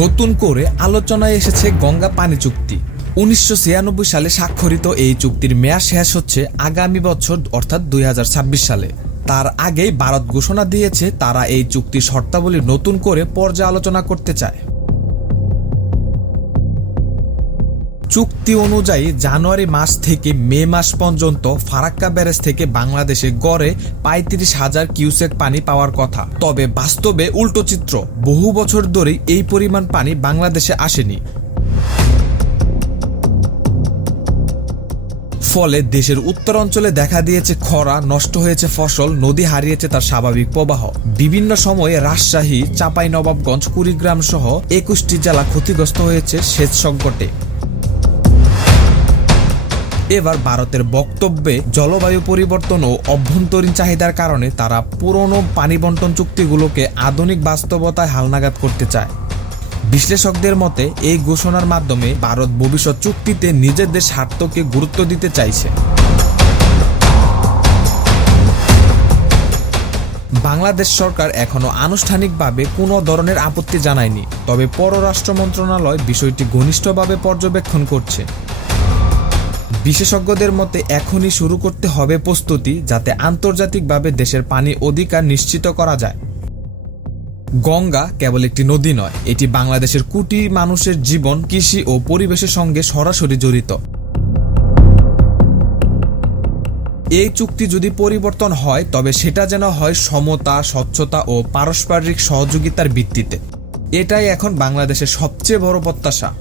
নতুন করে আলোচনায় এসেছে গঙ্গা পানি চুক্তি। উনিশশো ছিয়ানব্বই সালে স্বাক্ষরিত এই চুক্তির মেয়াদ শেষ হচ্ছে আগামী বছর, অর্থাৎ দুই হাজার ছাব্বিশ সালে। তার আগেই ভারত ঘোষণা দিয়েছে তারা এই চুক্তির শর্তাবলী নতুন করে পর্যালোচনা করতে চায়। চুক্তি অনুযায়ী জানুয়ারি মাস থেকে মে মাস পর্যন্ত ফারাক্কা ব্যারেজ থেকে বাংলাদেশে গড়ে পঁয়ত্রিশ হাজার কিউসেক পানি পাওয়ার কথা। তবে বাস্তবে উল্টো চিত্র, বহু বছর ধরেই এই পরিমাণ পানি বাংলাদেশে আসেনি। ফলে দেশের উত্তর অঞ্চলে দেখা দিয়েছে খরা, নষ্ট হয়েছে ফসল, নদী হারিয়েছে তার স্বাভাবিক প্রবাহ। বিভিন্ন সময়ে রাজশাহী চাপাই নবাবগঞ্জ কুড়িগ্রাম সহ একুশটি জেলা ক্ষতিগ্রস্ত হয়েছে সেচ সংকটে। এবার ভারতের বক্তব্যে জলবায়ু পরিবর্তন ও অভ্যন্তরীণ চাহিদার কারণে তারা পুরনো পানি বন্টন চুক্তিগুলোকে আধুনিক বাস্তবতায় হালনাগাদ করতে চায়। বিশ্লেষকদের মতে, এই ঘোষণার মাধ্যমে ভারত ভবিষ্যৎ চুক্তিতে নিজেদের স্বার্থকে গুরুত্ব দিতে চাইছে। বাংলাদেশ সরকার এখনও আনুষ্ঠানিকভাবে কোনো ধরনের আপত্তি জানায়নি, তবে পররাষ্ট্র মন্ত্রণালয় বিষয়টি ঘনিষ্ঠভাবে পর্যবেক্ষণ করছে। বিশেষজ্ঞদের মতে, এখনই শুরু করতে হবে প্রস্তুতি যাতে আন্তর্জাতিকভাবে দেশের পানি অধিকার নিশ্চিত করা যায়। গঙ্গা কেবল একটি নদী নয়, এটি বাংলাদেশের কোটি মানুষের জীবন, কৃষি ও পরিবেশের সঙ্গে সরাসরি জড়িত। এই চুক্তি যদি পরিবর্তন হয়, তবে সেটা যেন হয় সমতা, স্বচ্ছতা ও পারস্পরিক সহযোগিতার ভিত্তিতে। এটাই এখন বাংলাদেশের সবচেয়ে বড় প্রত্যাশা।